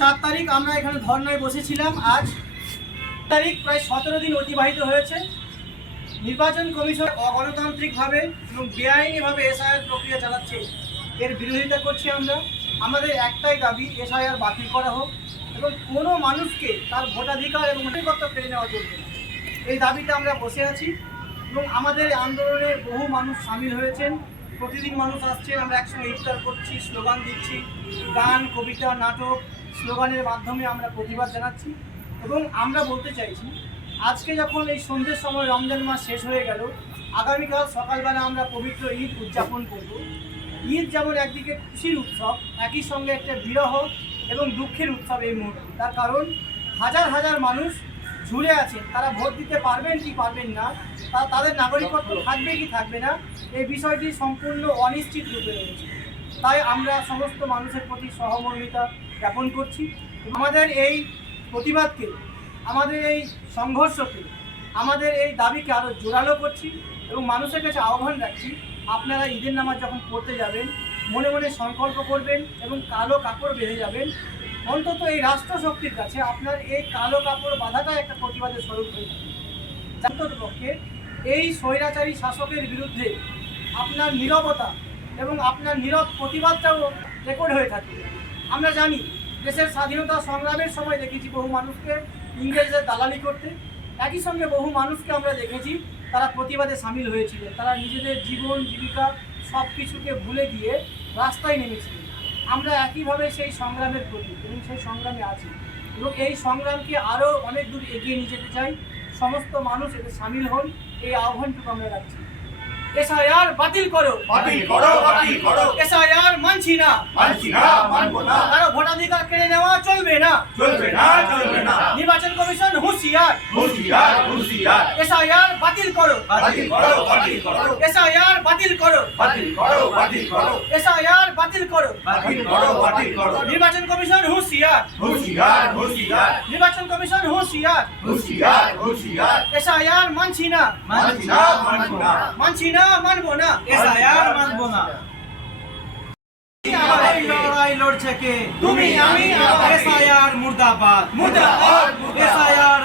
4 তারিখ আমরা এখানে ধর্নায় বসেছিলাম। আজ তারিখ প্রায় 17 দিন অতিবাহিত হয়েছে। নির্বাচন কমিশন অগণতান্ত্রিকভাবে এবং বেআইনিভাবে এসআইআর প্রক্রিয়া চালাচ্ছে, এর বিরোধিতা করছি আমরা। আমাদের একটাই দাবি, এসআইআর বাতিল করা হোক এবং কোনো মানুষকে তার ভোটাধিকার এবং নাগরিকত্ব কেড়ে নেওয়া চলবে না। এই দাবিতে আমরা বসে আছি এবং আমাদের আন্দোলনে বহু মানুষ সামিল হয়েছেন। প্রতিদিন মানুষ আসছেন, আমরা একসঙ্গে ইফতার করছি, স্লোগান দিচ্ছি, গান, কবিতা, নাটক, স্লোগানের মাধ্যমে আমরা প্রতিবাদ জানাচ্ছি। এবং আমরা বলতে চাইছি, আজকে যখন এই সন্ধ্যের সময় রমজান মাস শেষ হয়ে গেল, আগামীকাল সকালবেলা আমরা পবিত্র ঈদ উদযাপন করব। ঈদ যেমন একদিকে খুশির উৎসব, একই সঙ্গে একটা বিরহ এবং দুঃখের উৎসব এই মুহূর্তে। তার কারণ হাজার হাজার মানুষ ঝুলে আছেন, তারা ভোট দিতে পারবেন কি পারবেন না, তাদের নাগরিকত্ব থাকবে কি থাকবে না, এই বিষয়টি সম্পূর্ণ অনিশ্চিত রূপে রয়েছে। তাই আমরা সমস্ত মানুষের প্রতি সহমর্মিতা জ্ঞাপন করছি। আমাদের এই প্রতিবাদকে, আমাদের এই সংঘর্ষকে, আমাদের এই দাবিকে আরও জোরালো করছি এবং মানুষের কাছে আহ্বান রাখছি, আপনারা ঈদের নামাজ যখন পড়তে যাবেন মনে মনে সংকল্প করবেন এবং কালো কাপড় বেঁধে যাবেন। অন্তত এই রাষ্ট্রশক্তির কাছে আপনার এই কালো কাপড় বাঁধাটা একটা প্রতিবাদের স্বরূপ হয়ে থাকে। অন্ততপক্ষে এই স্বৈরাচারী শাসকের বিরুদ্ধে আপনার নীরবতা এবং আপনার নীরব প্রতিবাদটাও রেকর্ড হয়ে থাকে। আমরা জানি দেশের স্বাধীনতা সংগ্রামের সময় দেখেছি বহু মানুষকে ইংরেজদের দালালি করতে, একই সঙ্গে বহু মানুষকে আমরা দেখেছি তারা প্রতিবাদে সামিল হয়েছিলেন। তারা নিজেদের জীবন জীবিকা সব কিছুকে ভুলে গিয়ে রাস্তায় নেমেছিলেন। আমরা একইভাবে সেই সংগ্রামের প্রতি এবং সেই সংগ্রামে আছি এবং এই সংগ্রামকে আরও অনেক দূর এগিয়ে নিয়ে যেতে চাই। সমস্ত মানুষ এতে সামিল হন, এই আহ্বানটুকু আমরা রাখছি। এসআইআর বাতিল করো, বাতিল করো, বাতিল করো। এসআইআর মানছি না, মানছি না, মানবো না। কারো ভোটাধিকার কেড়ে নেওয়া চলবে না, চলবে না, চলবে না। নির্বাচন কমিশন হুঁশিয়ার, হুঁশিয়ার, হুঁশিয়ার। এসআইআর বাতিল করো, বাতিল করো, বাতিল করো। এসআইআর বাতিল করো, বাতিল করো, বাতিল করো। এসআইআর বাতিল করো, বাতিল করো, বাতিল করো। নির্বাচন কমিশন হুঁশিয়ার, হুঁশিয়ার, হুঁশিয়ার। নির্বাচন কমিশন হুঁশিয়ার, হুঁশিয়ার, হুঁশিয়ার। এসআইআর মানছি না, মানছি না, মানবো না। মানছি না, মানবো না, এসআইআর মানবো না। এই লড়াই লড়ছে কে? তুমি, আমি, আমরা। এসআইআর মুর্দাবাদ, মুর্দাবাদ, মুর্দাবাদ। এসআইআর